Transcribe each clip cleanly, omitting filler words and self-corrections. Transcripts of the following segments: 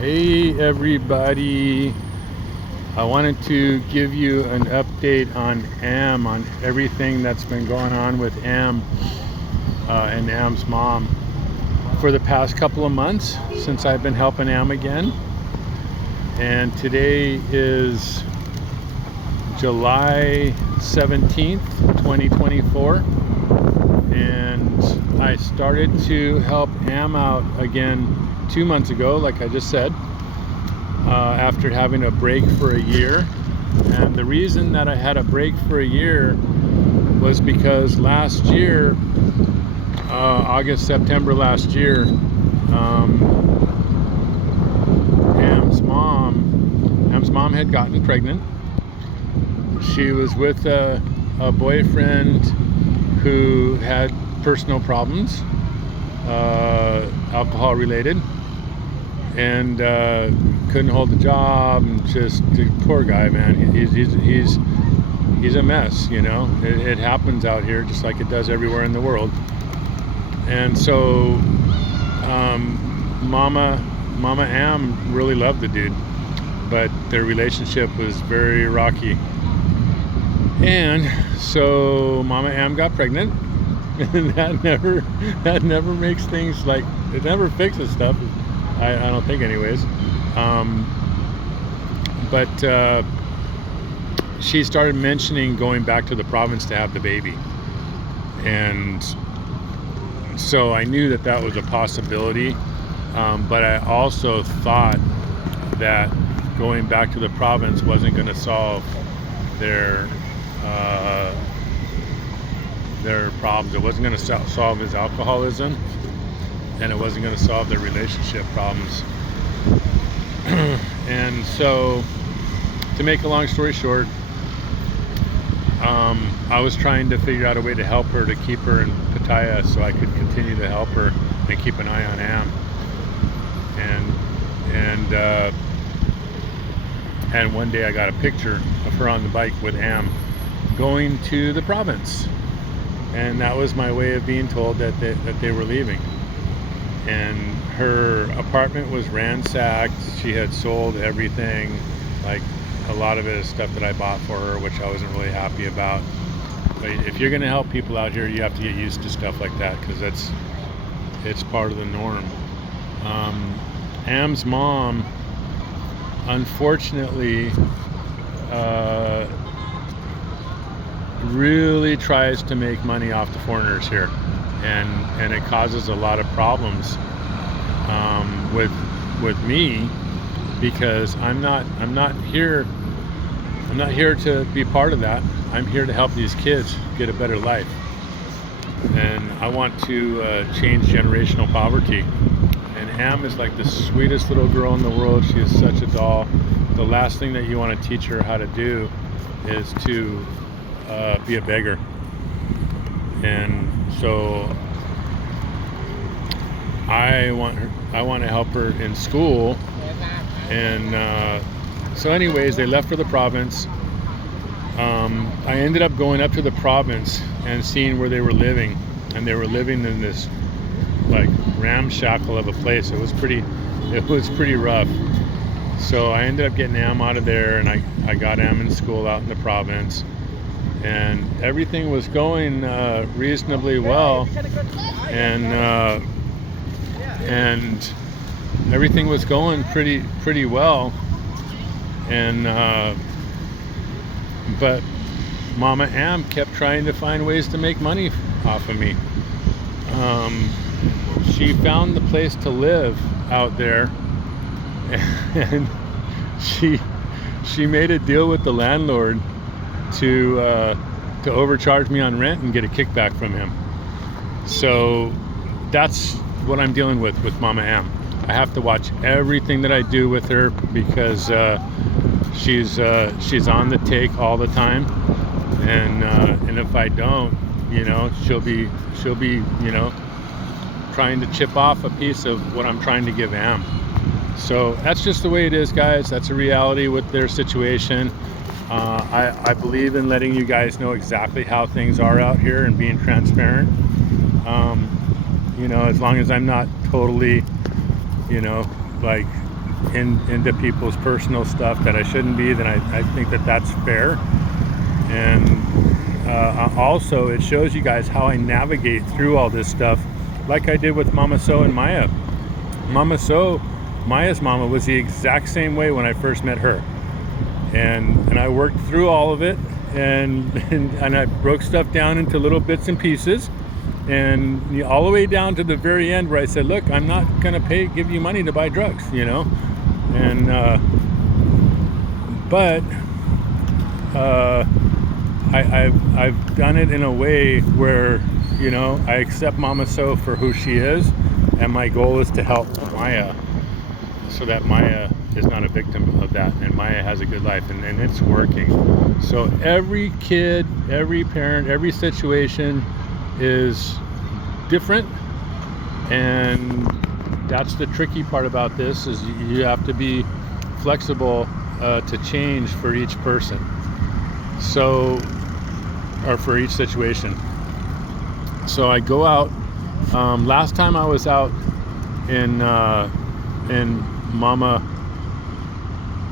Hey everybody, I wanted to give you an update on Am, on everything that's been going on with Am and Am's mom for the past couple of months since I've been helping Am again. And today is July 17th, 2024. And I started to help Am out again 2 months ago, like I just said, after having a break for a year. And the reason that I had a break for a year was because last year, August, September last year, Am's mom had gotten pregnant. She was with a boyfriend who had personal problems, alcohol related, and couldn't hold the job, and just poor guy, man. He's a mess, you know. It happens out here just like it does everywhere in the world. And so Mama Am really loved the dude, but their relationship was very rocky. And so Mama Am got pregnant, and that never makes things, like, it never fixes stuff. I don't think, anyways. But she started mentioning going back to the province to have the baby, and so I knew that was a possibility. But I also thought that going back to the province wasn't going to solve their problems. It wasn't going to solve his alcoholism, and it wasn't going to solve their relationship problems. And so, to make a long story short, I was trying to figure out a way to help her, to keep her in Pattaya so I could continue to help her and keep an eye on Am. And one day I got a picture of her on the bike with Am going to the province, and that was my way of being told that they were leaving. And her apartment was ransacked. She had sold everything, like a lot of it is stuff that I bought for her, which I wasn't really happy about. But if you're going to help people out here, you have to get used to stuff like that, because it's part of the norm. Am's mom, unfortunately, really tries to make money off the foreigners here, and it causes a lot of problems with me, because I'm not here to be part of that. I'm here to help these kids get a better life, and I want to change generational poverty. And Am is like the sweetest little girl in the world. She is such a doll. The last thing that you want to teach her how to do is to be a beggar. And so I want to help her in school. And so anyways, they left for the province. I ended up going up to the province and seeing where they were living, and they were living in this like ramshackle of a place. It was pretty rough. So I ended up getting Am out of there, and I got Am in school out in the province, and everything was going reasonably well, and everything was going pretty well, and but Mama Am kept trying to find ways to make money off of me. She found the place to live out there, and she made a deal with the landlord to overcharge me on rent and get a kickback from him. So that's what I'm dealing with Mama Am. I have to watch everything that I do with her, because she's on the take all the time, and if I don't, you know, she'll be you know, trying to chip off a piece of what I'm trying to give Am. So that's just the way it is, guys. That's a reality with their situation. I believe in letting you guys know exactly how things are out here and being transparent. You know, as long as I'm not totally, you know, like into people's personal stuff that I shouldn't be, then I think that that's fair. And also, it shows you guys how I navigate through all this stuff, like I did with Mama So and Maya. Mama So, Maya's mama, was the exact same way when I first met her, and I worked through all of it, and I broke stuff down into little bits and pieces, and all the way down to the very end where I said, look, I'm not gonna give you money to buy drugs, and but I've done it in a way where I accept Mama So for who she is, and my goal is to help Maya so that Maya is not a victim of that, and Maya has a good life, and it's working. So every kid, every parent, every situation is different, and that's the tricky part about this, is you have to be flexible to change for each person, or for each situation. So I go out. Last time I was out in Mama.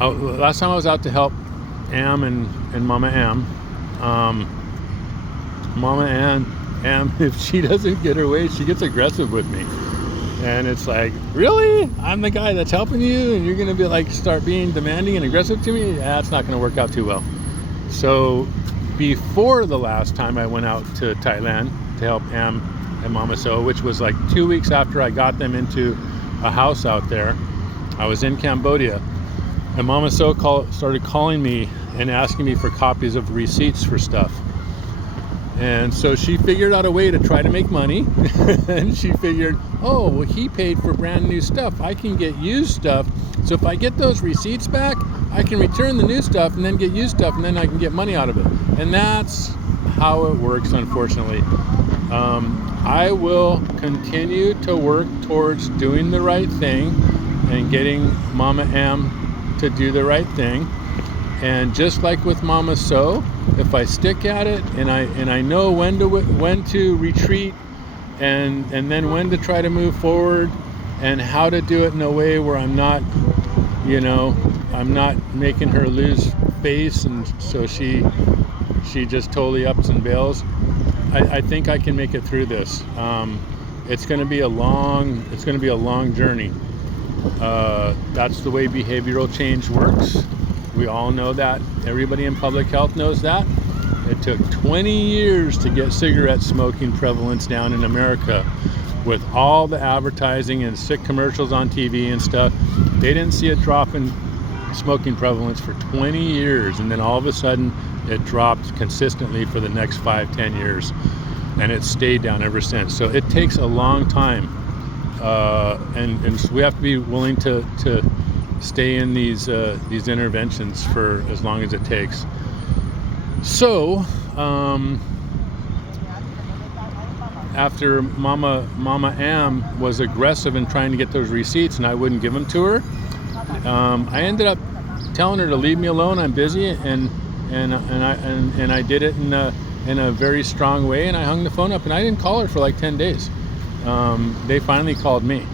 Last time I was out to help Am and Mama Am. Mama Am, if she doesn't get her way, she gets aggressive with me. And it's like, really? I'm the guy that's helping you, and you're gonna be like, start being demanding and aggressive to me? That's not gonna work out too well. So before the last time I went out to Thailand to help Am and Mama So, which was like 2 weeks after I got them into a house out there, I was in Cambodia, and Mama So started calling me and asking me for copies of receipts for stuff. And so she figured out a way to try to make money. And she figured, oh, well, he paid for brand new stuff. I can get used stuff. So if I get those receipts back, I can return the new stuff and then get used stuff, and then I can get money out of it. And that's how it works, unfortunately. I will continue to work towards doing the right thing and getting Mama Am to do the right thing. And just like with Mama So, if I stick at it and I know when to retreat and then when to try to move forward, and how to do it in a way where I'm not making her lose face, and so she just totally ups and bails. I think I can make it through this. It's going to be a long journey. That's the way behavioral change works. We all know that. Everybody in public health knows that. It took 20 years to get cigarette smoking prevalence down in America. With all the advertising and sick commercials on TV and stuff, they didn't see a drop in smoking prevalence for 20 years, and then all of a sudden it dropped consistently for the next 5-10 years, and it stayed down ever since. So it takes a long time, and so we have to be willing to stay in these interventions for as long as it takes. So after Mama Am was aggressive in trying to get those receipts and I wouldn't give them to her, I ended up telling her to leave me alone. I'm busy, and I did it in a very strong way, and I hung the phone up, and I didn't call her for like 10 days. They finally called me.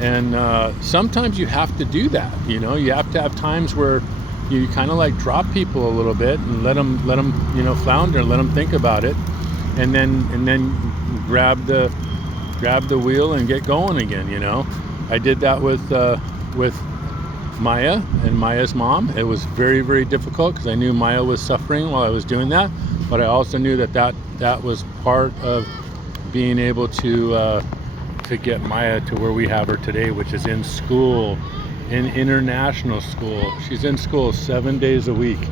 And sometimes you have to do that. You have to have times where you kind of like drop people a little bit and let them flounder, and let them think about it, and then grab the wheel and get going again. I did that with Maya and Maya's mom. It was very, very difficult because I knew Maya was suffering while I was doing that, but I also knew that was part of being able to get Maya to where we have her today, which is in school, in international school. She's in school 7 days a week,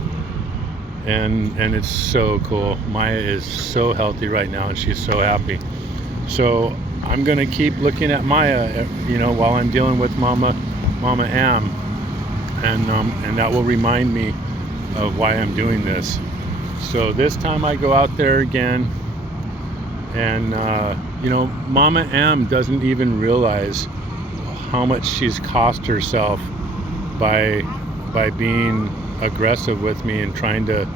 and it's so cool. Maya is so healthy right now, and she's so happy. So I'm gonna keep looking at Maya, while I'm dealing with Mama Am, and that will remind me of why I'm doing this. So this time I go out there again, and Mama Am doesn't even realize how much she's cost herself by being aggressive with me and trying to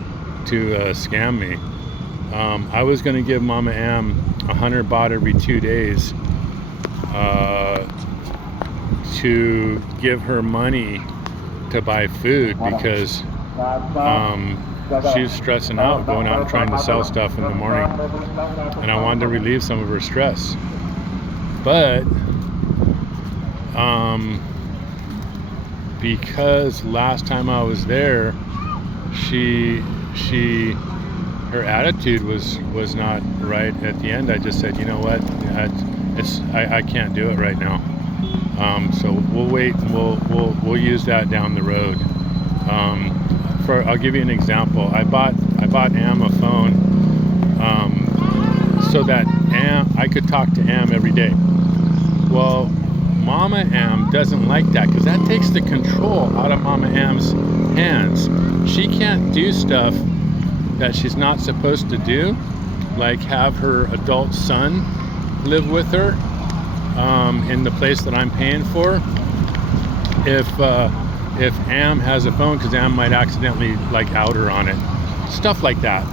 scam me. I was going to give Mama Am 100 baht every 2 days to give her money to buy food because she's stressing out, going out and trying to sell stuff in the morning, and I wanted to relieve some of her stress. But because last time I was there, her attitude was not right at the end. I just said, you know what, I can't do it right now. So we'll wait, and we'll use that down the road. I'll give you an example. I bought Am a phone so that I could talk to Am every day. Well, Mama Am doesn't like that because that takes the control out of Mama Am's hands. She can't do stuff that she's not supposed to do, like have her adult son live with her in the place that I'm paying for. If Am has a phone, because Am might accidentally like out her on it, stuff like that.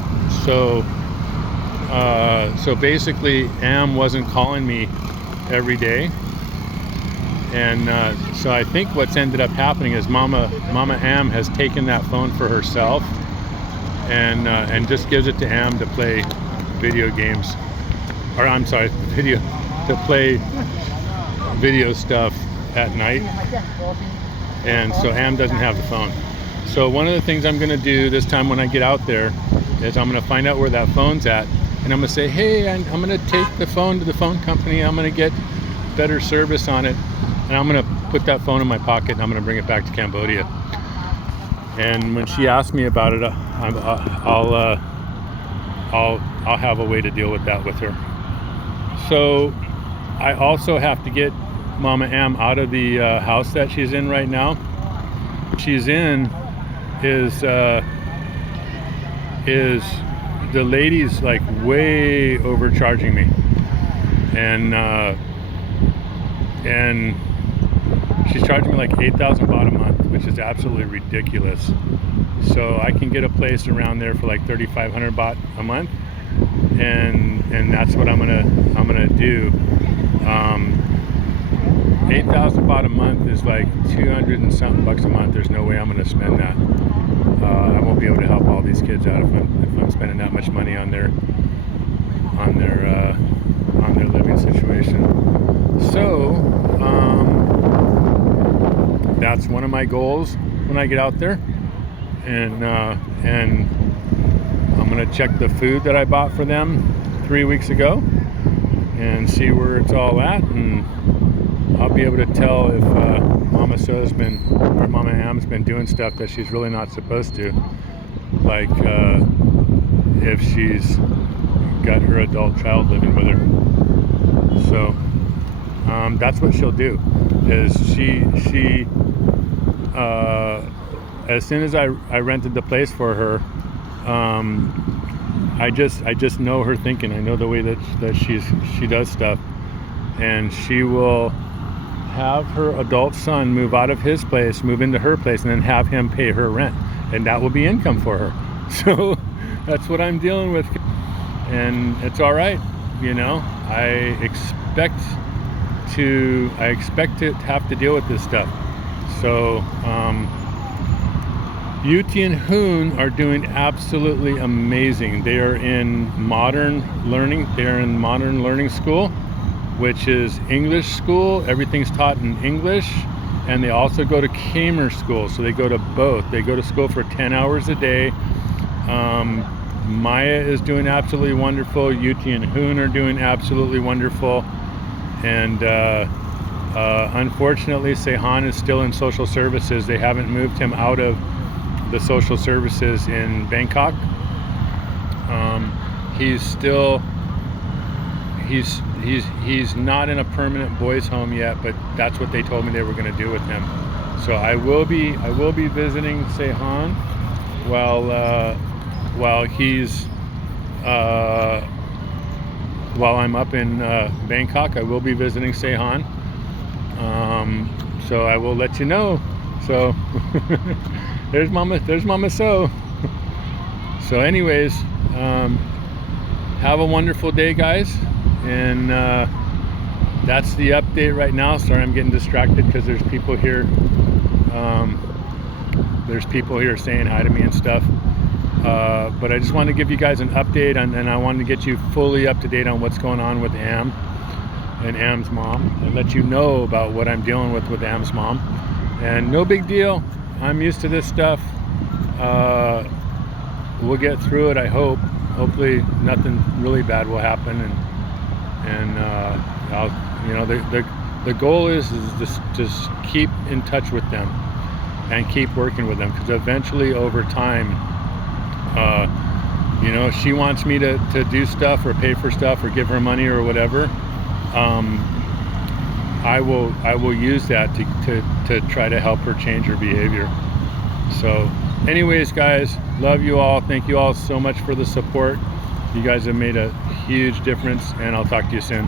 So basically, Am wasn't calling me every day, and so I think what's ended up happening is Mama Am has taken that phone for herself, and just gives it to Am to play video games, or I'm sorry, to play video stuff at night. And so Am doesn't have the phone. So one of the things I'm going to do this time when I get out there is I'm going to find out where that phone's at, and I'm going to say, hey, I'm going to take the phone to the phone company. I'm going to get better service on it, and I'm going to put that phone in my pocket, and I'm going to bring it back to Cambodia. And when she asks me about it, I'll have a way to deal with that with her. So I also have to get Mama Am out of the house that she's in right now. What she's in is the lady's like way overcharging me, and she's charging me like 8,000 baht a month, which is absolutely ridiculous. So I can get a place around there for like 3,500 baht a month, and that's what I'm gonna do. 8,000 baht a month is like 200 and something bucks a month. There's no way I'm going to spend that. I won't be able to help all these kids out if I'm spending that much money on their living situation. So that's one of my goals when I get out there, and I'm going to check the food that I bought for them 3 weeks ago and see where it's all at, and I'll be able to tell if Mama Am's been doing stuff that she's really not supposed to, like if she's got her adult child living with her. So that's what she'll do. Is she as soon as I rented the place for her, I just know her thinking. I know the way that she does stuff, and she will have her adult son move out of his place, move into her place, and then have him pay her rent, and that will be income for her. So that's what I'm dealing with, and it's all right. You know, I expect to have to deal with this stuff. So Yuti and Hoon are doing absolutely amazing. They are in modern learning. They're in modern learning school, which is English school. Everything's taught in English, and they also go to Kamer school. So they go to both. They go to school for 10 hours a day. Maya is doing absolutely wonderful. Yuti and Hoon are doing absolutely wonderful. And unfortunately, Sehan is still in social services. They haven't moved him out of the social services in Bangkok. He's not in a permanent boys' home yet, but that's what they told me they were going to do with him. So I will be visiting Sehan while I'm up in Bangkok. I will be visiting Sehan. So I will let you know. So there's Mama So. So anyways, have a wonderful day, guys, and that's the update right now. Sorry, I'm getting distracted because there's people here. There's people here saying hi to me and stuff. But I just wanted to give you guys an update, and I wanted to get you fully up to date on what's going on with Am and Am's mom, and let you know about what I'm dealing with Am's mom. And no big deal. I'm used to this stuff. We'll get through it, I hope. Hopefully nothing really bad will happen, and I'll, you know, the goal is just keep in touch with them and keep working with them, because eventually over time, you know, she wants me to do stuff or pay for stuff or give her money or whatever. I will use that to try to help her change her behavior. So anyways, guys, love you all. Thank you all so much for the support. You guys have made a huge difference, and I'll talk to you soon.